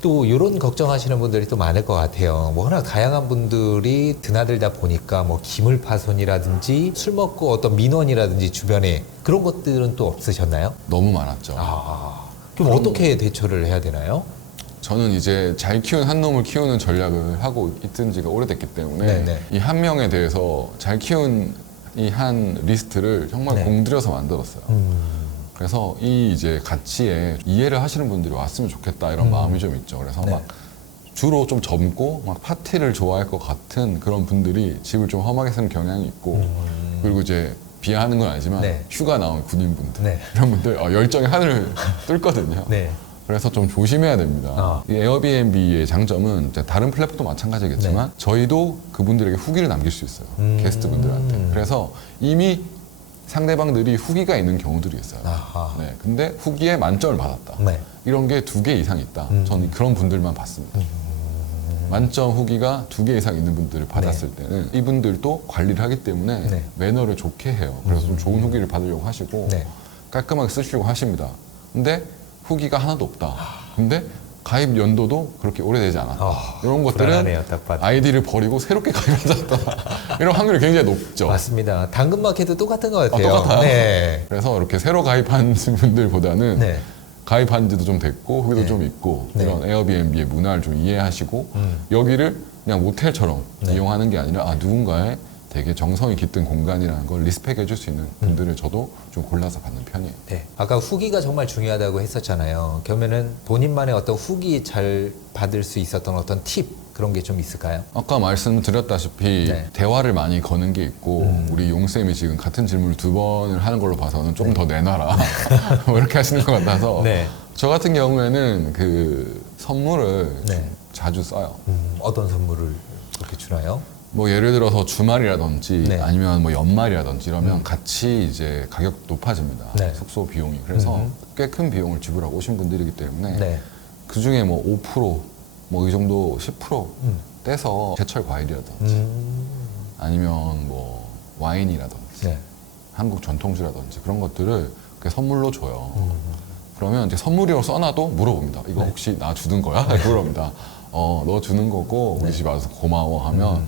또 이런 걱정하시는 분들이 또 많을 것 같아요. 뭐 워낙 다양한 분들이 드나들다 보니까 뭐 기물 파손이라든지 술 먹고 어떤 민원이라든지 주변에 그런 것들은 또 없으셨나요? 너무 많았죠. 그럼 어떻게 대처를 해야 되나요? 저는 이제 잘 키운 한 놈을 키우는 전략을 하고 있던 지가 오래됐기 때문에 네네. 이 한 명에 대해서 잘 키운 이 한 리스트를 정말 네. 공들여서 만들었어요. 그래서 이 이제 가치에 이해를 하시는 분들이 왔으면 좋겠다 이런 마음이 좀 있죠. 그래서 네. 막 주로 좀 젊고 막 파티를 좋아할 것 같은 그런 분들이 집을 좀 험하게 쓰는 경향이 있고 그리고 이제 비하하는 건 아니지만 네. 휴가 나온 군인분들 네. 이런 분들 열정의 하늘을 뚫거든요. 네. 그래서 좀 조심해야 됩니다. 이 에어비앤비의 장점은 이제 다른 플랫폼도 마찬가지겠지만 저희도 그분들에게 후기를 남길 수 있어요. 게스트분들한테. 그래서 이미 상대방들이 후기가 있는 경우들이 있어요. 아하. 네, 근데 후기에 만점을 받았다. 네. 이런 게 2개 이상 있다. 저는 그런 분들만 봤습니다. 만점 후기가 2개 이상 있는 분들을 받았을 때는 이분들도 관리를 하기 때문에 네. 매너를 좋게 해요. 그래서 좀 좋은 후기를 받으려고 하시고 네. 깔끔하게 쓰시려고 하십니다. 근데 후기가 하나도 없다. 근데 가입 연도도 그렇게 오래되지 않았다. 이런 것들은 불안하네요, 딱 봐도. 아이디를 버리고 새롭게 가입하셨다. 이런 확률이 굉장히 높죠. 맞습니다. 당근마켓도 똑같은 것 같아요. 똑같아요. 네. 그래서 이렇게 새로 가입한 분들보다는 네. 가입한 지도 좀 됐고 후기도 네. 좀 있고 네. 이런 에어비앤비의 문화를 좀 이해하시고 여기를 그냥 모텔처럼 네. 이용하는 게 아니라 누군가의 되게 정성이 깃든 공간이라는 걸 리스펙해 줄 수 있는 분들을 저도 좀 골라서 받는 편이에요. 네. 아까 후기가 정말 중요하다고 했었잖아요. 그러면은 본인만의 어떤 후기 잘 받을 수 있었던 어떤 팁 그런 게 좀 있을까요? 아까 말씀드렸다시피 네. 대화를 많이 거는 게 있고 우리 용쌤이 지금 같은 질문을 2번을 하는 걸로 봐서는 조금 더 내놔라 뭐 이렇게 하시는 것 같아서 네. 저 같은 경우에는 그 선물을 네. 좀 자주 써요. 어떤 선물을 그렇게 주나요? 뭐 예를 들어서 주말이라든지 네. 아니면 뭐 연말이라든지 이러면 같이 이제 가격 높아집니다. 네. 숙소 비용이. 그래서 꽤 큰 비용을 지불하고 오신 분들이기 때문에 네. 그 중에 뭐 5%뭐 이 정도 10% 떼서 제철 과일이라든지 아니면 뭐 와인이라든지 네. 한국 전통주라든지 그런 것들을 이렇게 선물로 줘요. 그러면 이제 선물이라고 써놔도 물어봅니다. 이거 혹시 나 주는 거야? 물어봅니다. 너 주는 거고 우리 집 와서 고마워 하면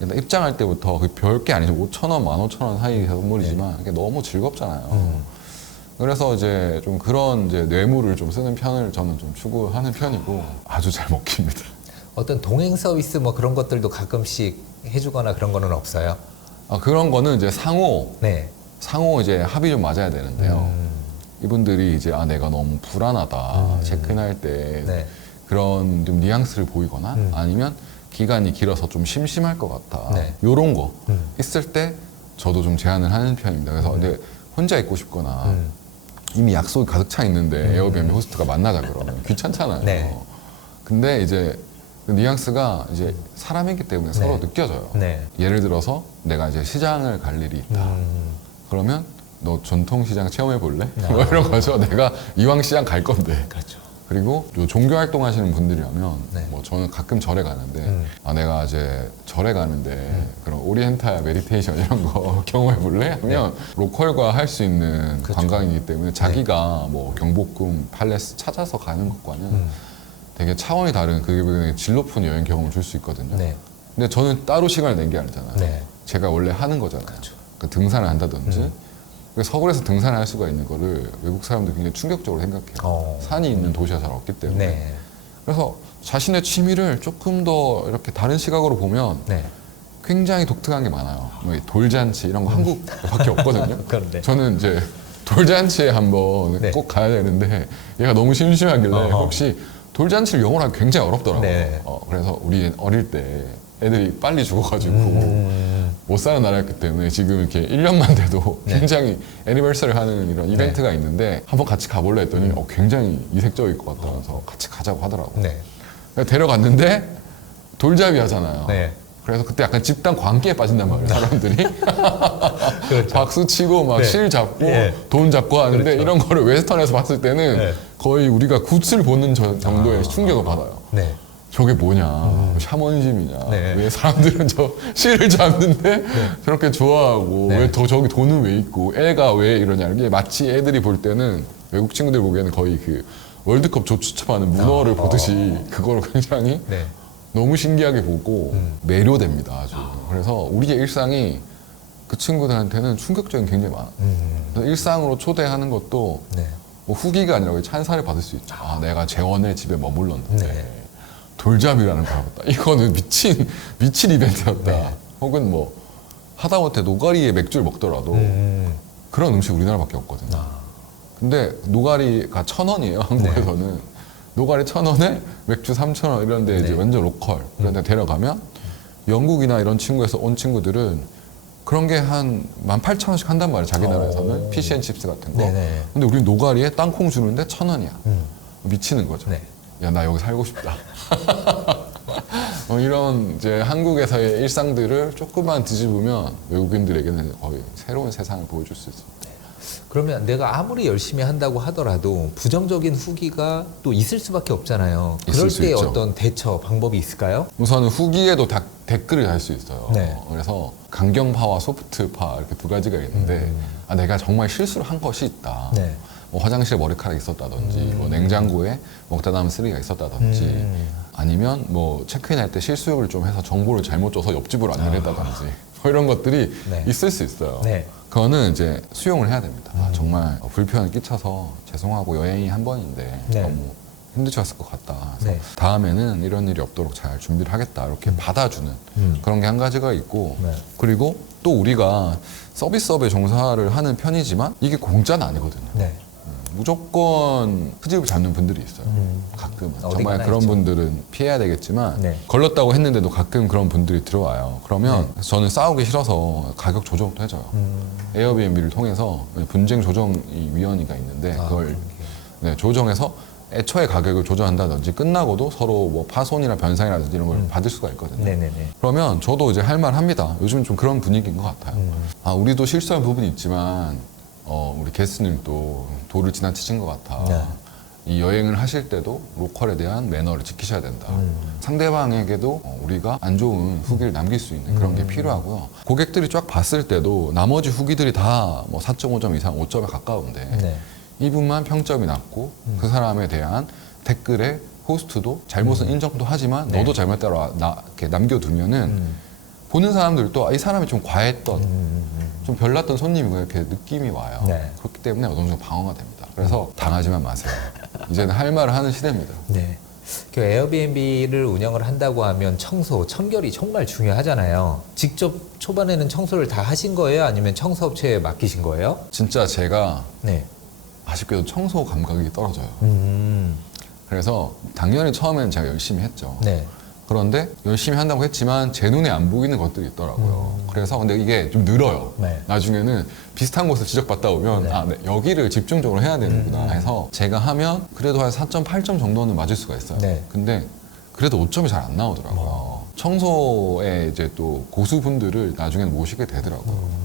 일단 입장할 때부터 그 별게 아니죠. 5,000원, 15,000원 사이 선물이지만 이게 너무 즐겁잖아요. 그래서 이제 좀 그런 이제 뇌물을 좀 쓰는 편을 저는 좀 추구하는 편이고 아주 잘 먹힙니다. 어떤 동행 서비스 뭐 그런 것들도 가끔씩 해주거나 그런 거는 없어요? 그런 거는 이제 상호 네. 이제 합이 좀 맞아야 되는데요. 이분들이 이제 내가 너무 불안하다 체크인할 때 네. 그런 좀 뉘앙스를 보이거나 아니면 기간이 길어서 좀 심심할 것 같다. 네. 요런 거 있을 때 저도 좀 제안을 하는 편입니다. 그래서 근데 혼자 있고 싶거나 이미 약속이 가득 차 있는데 에어비앤비 호스트가 만나자 그러면 귀찮잖아요. 네. 근데 이제 그 뉘앙스가 이제 사람이기 때문에 서로 느껴져요. 네. 예를 들어서 내가 이제 시장을 갈 일이 있다. 그러면 너 전통시장 체험해 볼래? 뭐 이런 거죠. 내가 이왕 시장 갈 건데. 그렇죠. 그리고 요 종교 활동하시는 분들이라면 네. 뭐 저는 가끔 절에 가는데 내가 이제 절에 가는데 그런 오리엔탈 메디테이션 이런 거 경험해 볼래? 하면 로컬과 할 수 있는 그렇죠. 관광이기 때문에 자기가 뭐 경복궁 팔레스 찾아서 가는 것과는 되게 차원이 다른 그게 질 높은 여행 경험을 줄 수 있거든요. 네. 근데 저는 따로 시간을 낸 게 아니잖아요. 네. 제가 원래 하는 거잖아요. 그러니까 등산을 한다든지 서울에서 등산을 할 수가 있는 거를 외국 사람들이 굉장히 충격적으로 생각해요. 산이 있는 도시가 잘 없기 때문에. 네. 그래서 자신의 취미를 조금 더 이렇게 다른 시각으로 보면 네. 굉장히 독특한 게 많아요. 뭐 돌잔치 이런 거 한국밖에 없거든요. 그런데. 저는 이제 돌잔치에 한번 네. 꼭 가야 되는데 얘가 너무 심심하길래 어허. 혹시 돌잔치를 영어로 하기 굉장히 어렵더라고요. 네. 그래서 우리 어릴 때 애들이 빨리 죽어가지고 못 사는 나라였기 때문에 지금 이렇게 1년만 돼도 네. 굉장히 애니버서리를 하는 이런 이벤트가 있는데 한번 같이 가볼래 했더니 굉장히 이색적일 것 같다면서 같이 가자고 하더라고요. 네. 그래서 데려갔는데 돌잡이 하잖아요. 네. 그래서 그때 약간 집단 광기에 빠진단 말이에요, 사람들이. 그렇죠. 박수 치고 막 네. 실 잡고 예. 돈 잡고 하는데 그렇죠. 이런 거를 웨스턴에서 봤을 때는 네. 거의 우리가 굿을 보는 정도의 충격을 받아요. 네. 저게 뭐냐, 샤머니즘이냐, 네. 왜 사람들은 저 실을 잡는데 저렇게 좋아하고 네. 왜 저기 돈은 왜 있고 애가 왜 이러냐. 이게 마치 애들이 볼 때는 외국 친구들 보기에는 거의 그 월드컵 조추첨하는 문어를 보듯이 그걸 굉장히 네. 너무 신기하게 보고 매료됩니다. 아주. 그래서 우리의 일상이 그 친구들한테는 충격적인 굉장히 많아. 그래서 일상으로 초대하는 것도 네. 뭐 후기가 아니라 찬사를 받을 수 있죠. 아, 내가 재원의 집에 머물렀는데 네. 돌잡이라는 걸 알았다. 이거는 미친 이벤트였다. 네. 혹은 뭐 하다못해 노가리에 맥주를 먹더라도 그런 음식 우리나라밖에 없거든요. 근데 노가리가 1,000원이에요. 한국에서는. 노가리 1,000원에 맥주 3,000원 이런데 이제 네. 완전 로컬 그런데 데려가면 영국이나 이런 친구에서 온 친구들은 그런 게 한 18,000원씩 한단 말이에요. 자기 나라에서는 피시앤칩스 같은 거. 네네. 근데 우리 노가리에 땅콩 주는데 1,000원이야. 미치는 거죠. 네. 야, 나 여기 살고 싶다. 이런 이제 한국에서의 일상들을 조금만 뒤집으면 외국인들에게는 거의 새로운 세상을 보여줄 수 있습니다. 그러면 내가 아무리 열심히 한다고 하더라도 부정적인 후기가 또 있을 수밖에 없잖아요. 그럴 있을 수 때 있죠. 어떤 대처 방법이 있을까요? 우선은 후기에도 댓글을 달 수 있어요. 네. 그래서 강경파와 소프트파 이렇게 두 가지가 있는데 아, 내가 정말 실수를 한 것이 있다. 네. 뭐 화장실에 머리카락이 있었다든지 뭐 냉장고에 먹다 남은 쓰레기가 있었다든지 아니면 뭐 체크인할 때 실수를 좀 해서 정보를 잘못 줘서 옆집으로 안내를 했다든지 뭐 이런 것들이 네. 있을 수 있어요. 네. 그거는 이제 수용을 해야 됩니다. 아, 정말 불편을 끼쳐서 죄송하고 여행이 한 번인데 네. 너무 힘드셨을 것 같다. 그래서 네. 다음에는 이런 일이 없도록 잘 준비를 하겠다. 이렇게 받아주는 그런 게 한 가지가 있고 네. 그리고 또 우리가 서비스업에 종사를 하는 편이지만 이게 공짜는 아니거든요. 네. 무조건 흐집을 잡는 분들이 있어요. 가끔은. 어디 정말 가나 그런 있죠. 분들은 피해야 되겠지만 네. 걸렸다고 했는데도 가끔 그런 분들이 들어와요. 그러면 저는 싸우기 싫어서 가격 조정도 해줘요. 에어비앤비를 통해서 분쟁 조정위원회가 있는데 그걸 네, 조정해서 애초에 가격을 조정한다든지 끝나고도 서로 뭐 파손이나 변상이라든지 이런 걸 받을 수가 있거든요. 네네네. 그러면 저도 이제 할 말 합니다. 요즘 좀 그런 분위기인 것 같아요. 아, 우리도 실수한 부분이 있지만 우리 게스트님도 도를 지나치신 것 같아. 네. 이 여행을 하실 때도 로컬에 대한 매너를 지키셔야 된다. 상대방에게도 우리가 안 좋은 후기를 남길 수 있는 그런 게 필요하고요. 고객들이 쫙 봤을 때도 나머지 후기들이 다 뭐 4.5점 이상 5점에 가까운데 네. 이분만 평점이 낮고 그 사람에 대한 댓글에 호스트도 잘못은 인정도 하지만 네. 너도 잘못대로 이렇게 남겨두면은 보는 사람들도 아, 이 사람이 좀 과했던 좀 별났던 손님이고 이렇게 느낌이 와요. 네. 그렇기 때문에 어느 정도 방어가 됩니다. 그래서 당하지만 마세요. 이제는 할 말을 하는 시대입니다. 네. 그 에어비앤비를 운영을 한다고 하면 청소, 청결이 정말 중요하잖아요. 직접 초반에는 청소를 다 하신 거예요? 아니면 청소업체에 맡기신 거예요? 진짜 제가 네. 아쉽게도 청소 감각이 떨어져요. 음. 그래서 당연히 처음에는 제가 열심히 했죠. 네. 그런데 열심히 한다고 했지만 제 눈에 안 보이는 것들이 있더라고요. 그래서 근데 이게 좀 늘어요. 네. 나중에는 비슷한 곳을 지적받다 오면 네. 아, 네, 여기를 집중적으로 해야 되는구나 해서 제가 하면 그래도 한 4.8점 정도는 맞을 수가 있어요. 네. 근데 그래도 5점이 잘 안 나오더라고요. 청소에 이제 또 고수분들을 나중에는 모시게 되더라고요.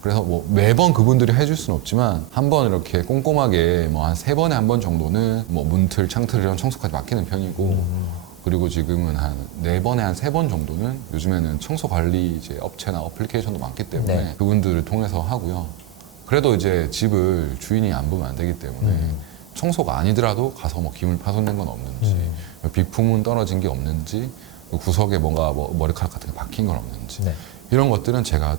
그래서 뭐 매번 그분들이 해줄 수는 없지만 한 번 이렇게 꼼꼼하게 뭐 한 3번에 한 번 정도는 뭐 문틀, 창틀 이런 청소까지 맡기는 편이고 그리고 지금은 한 4번에 한 3번 정도는 요즘에는 청소 관리 이제 업체나 어플리케이션도 많기 때문에 네. 그분들을 통해서 하고요. 그래도 이제 집을 주인이 안 보면 안 되기 때문에 청소가 아니더라도 가서 뭐 기물 파손된 건 없는지 비품은 떨어진 게 없는지 구석에 뭔가 뭐 머리카락 같은 게 박힌 건 없는지 네. 이런 것들은 제가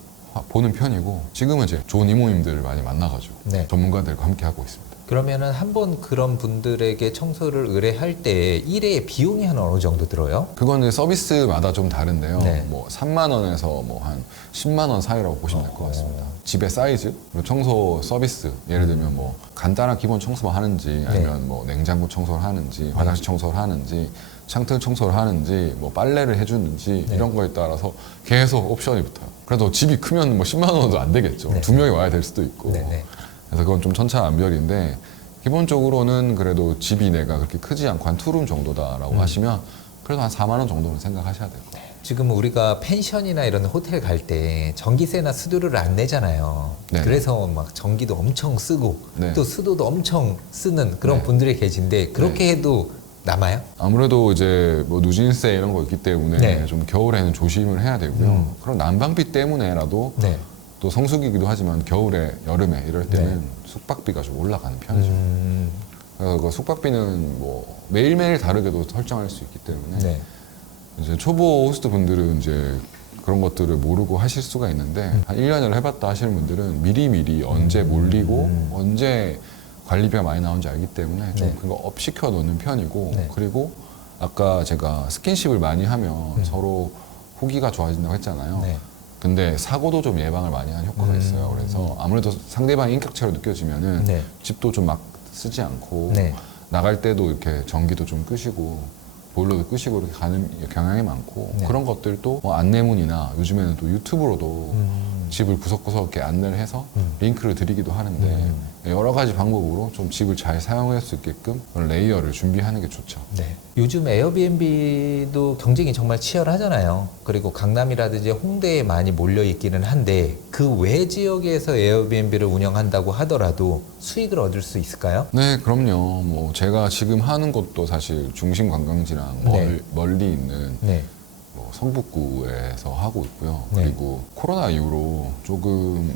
보는 편이고 지금은 이제 좋은 이모님들을 많이 만나가지고 네. 전문가들과 함께 하고 있습니다. 그러면은 한번 그런 분들에게 청소를 의뢰할 때 일의 비용이 한 어느 정도 들어요? 그거는 서비스마다 좀 다른데요. 네. 뭐 3만 원에서 뭐 한 10만 원 사이라고 보시면 될 것 같습니다. 집의 사이즈, 그리고 청소 서비스, 예를 들면 뭐 간단한 기본 청소만 하는지 아니면 뭐 냉장고 청소를 하는지 화장실 청소를 하는지 창틀 청소를 하는지 뭐 빨래를 해주는지 이런 거에 따라서 계속 옵션이 붙어요. 그래도 집이 크면 뭐 10만 원도 안 되겠죠. 네. 2명이 와야 될 수도 있고. 네네. 그래서 그건 좀 천차만별인데 기본적으로는 그래도 집이 내가 그렇게 크지 않고 한 투룸 정도다라고 하시면 그래도 한 4만 원 정도는 생각하셔야 돼요. 지금 우리가 펜션이나 이런 호텔 갈 때 전기세나 수도를 안 내잖아요. 네. 그래서 막 전기도 엄청 쓰고 네. 또 수도도 엄청 쓰는 그런 네. 분들이 계신데 그렇게 해도 남아요? 아무래도 이제 뭐 누진세 이런 거 있기 때문에 네. 좀 겨울에는 조심을 해야 되고요. 그럼 난방비 때문에라도 네. 또 성수기이기도 하지만 겨울에 여름에 이럴 때는 숙박비가 좀 올라가는 편이죠. 그래서 그 숙박비는 뭐 매일매일 다르게도 설정할 수 있기 때문에 네. 이제 초보 호스트 분들은 이제 그런 것들을 모르고 하실 수가 있는데 한 1년을 해봤다 하시는 분들은 미리미리 언제 몰리고 언제 관리비가 많이 나오는지 알기 때문에 좀 네. 그거 업 시켜 놓는 편이고 네. 그리고 아까 제가 스킨십을 많이 하면 서로 후기가 좋아진다고 했잖아요. 네. 근데 사고도 좀 예방을 많이 하는 효과가 있어요. 그래서 아무래도 상대방이 인격체로 느껴지면은 네. 집도 좀 막 쓰지 않고 네. 나갈 때도 이렇게 전기도 좀 끄시고 보일러도 끄시고 이렇게 가는 경향이 많고 네. 그런 것들도 뭐 안내문이나 요즘에는 또 유튜브로도 집을 구석구석 이렇게 안내를 해서 링크를 드리기도 하는데 여러 가지 방법으로 좀 집을 잘 사용할 수 있게끔 그런 레이어를 준비하는 게 좋죠. 네. 요즘 에어비앤비도 경쟁이 정말 치열하잖아요. 그리고 강남이라든지 홍대에 많이 몰려 있기는 한데 그 외 지역에서 에어비앤비를 운영한다고 하더라도 수익을 얻을 수 있을까요? 네, 그럼요. 뭐 제가 지금 하는 곳도 사실 중심 관광지랑 네. 멀리 있는 네. 뭐 성북구에서 하고 있고요. 네. 그리고 코로나 이후로 조금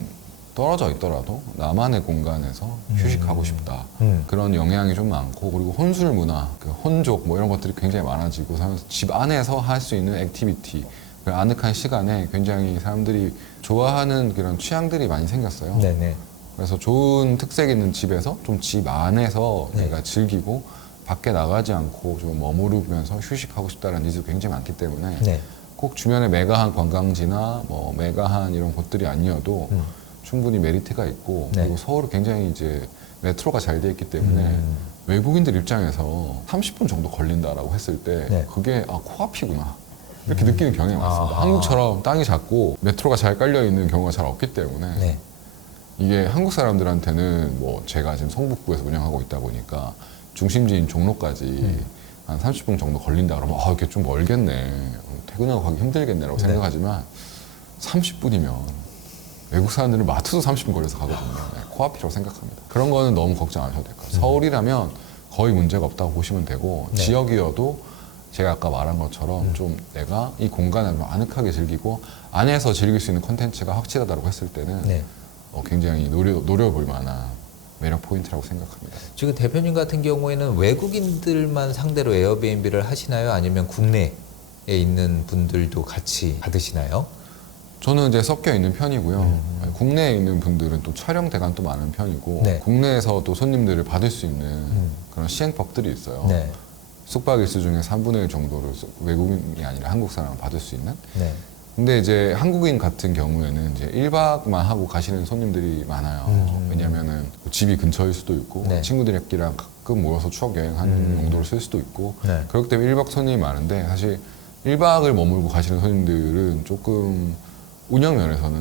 떨어져 있더라도 나만의 공간에서 휴식하고 싶다. 그런 영향이 좀 많고 그리고 혼술 문화, 그 혼족 뭐 이런 것들이 굉장히 많아지고 집 안에서 할 수 있는 액티비티, 그 아늑한 시간에 굉장히 사람들이 좋아하는 그런 취향들이 많이 생겼어요. 네네. 그래서 좋은 특색 있는 집에서 좀 집 안에서 네. 내가 즐기고 밖에 나가지 않고 좀 머무르면서 휴식하고 싶다는 니즈가 굉장히 많기 때문에 네. 꼭 주변에 메가한 관광지나 뭐 메가한 이런 곳들이 아니어도 충분히 메리트가 있고 네. 그리고 서울은 굉장히 이제 메트로가 잘 돼 있기 때문에 외국인들 입장에서 30분 정도 걸린다라고 했을 때 네. 그게 아 코앞이구나 이렇게 느끼는 경향이 많습니다. 아하. 한국처럼 땅이 작고 메트로가 잘 깔려 있는 경우가 잘 없기 때문에 네. 이게 한국 사람들한테는 뭐 제가 지금 성북구에서 운영하고 있다 보니까 중심지인 종로까지 한 30분 정도 걸린다 그러면 아 이게 좀 멀겠네 퇴근하고 가기 힘들겠네라고 네. 생각하지만 30분이면 외국 사람들은 마트도 30분 걸려서 가거든요. 네, 코앞이라고 생각합니다. 그런 거는 너무 걱정 안 하셔도 될 거예요. 서울이라면 거의 문제가 없다고 보시면 되고 네. 지역이어도 제가 아까 말한 것처럼 좀 내가 이 공간을 좀 아늑하게 즐기고 안에서 즐길 수 있는 콘텐츠가 확실하다고 했을 때는 네. 굉장히 노려볼 만한 매력 포인트라고 생각합니다. 지금 대표님 같은 경우에는 외국인들만 상대로 에어비앤비를 하시나요? 아니면 국내에 있는 분들도 같이 받으시나요? 저는 이제 섞여 있는 편이고요. 국내에 있는 분들은 또 촬영 대관도 많은 편이고 네. 국내에서 또 손님들을 받을 수 있는 그런 시행법들이 있어요. 네. 숙박 일수 중에 3분의 1 정도를 외국인이 아니라 한국 사람을 받을 수 있는. 네. 근데 이제 한국인 같은 경우에는 이제 1박만 하고 가시는 손님들이 많아요. 왜냐면은 집이 근처일 수도 있고 네. 친구들끼리랑 가끔 모여서 추억 여행하는 용도로 쓸 수도 있고 네. 그렇기 때문에 1박 손님이 많은데 사실 1박을 머물고 가시는 손님들은 조금 운영 면에서는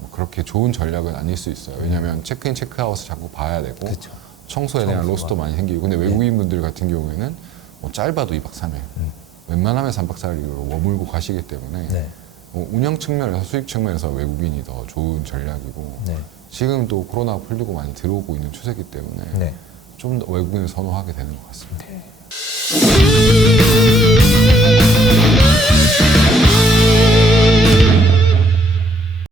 뭐 그렇게 좋은 전략은 아닐 수 있어요. 왜냐하면 체크인, 체크아웃을 자꾸 봐야 되고 그렇죠. 청소에 대한 청소가. 로스도 많이 생기고 근데 외국인분들 같은 경우에는 뭐 짧아도 2박 3일 웬만하면 3박 4일로 머물고 가시기 때문에 네. 뭐 운영 측면에서 수익 측면에서 외국인이 더 좋은 전략이고 네. 지금 또 코로나 풀리고 많이 들어오고 있는 추세이기 때문에 네. 좀 더 외국인을 선호하게 되는 것 같습니다.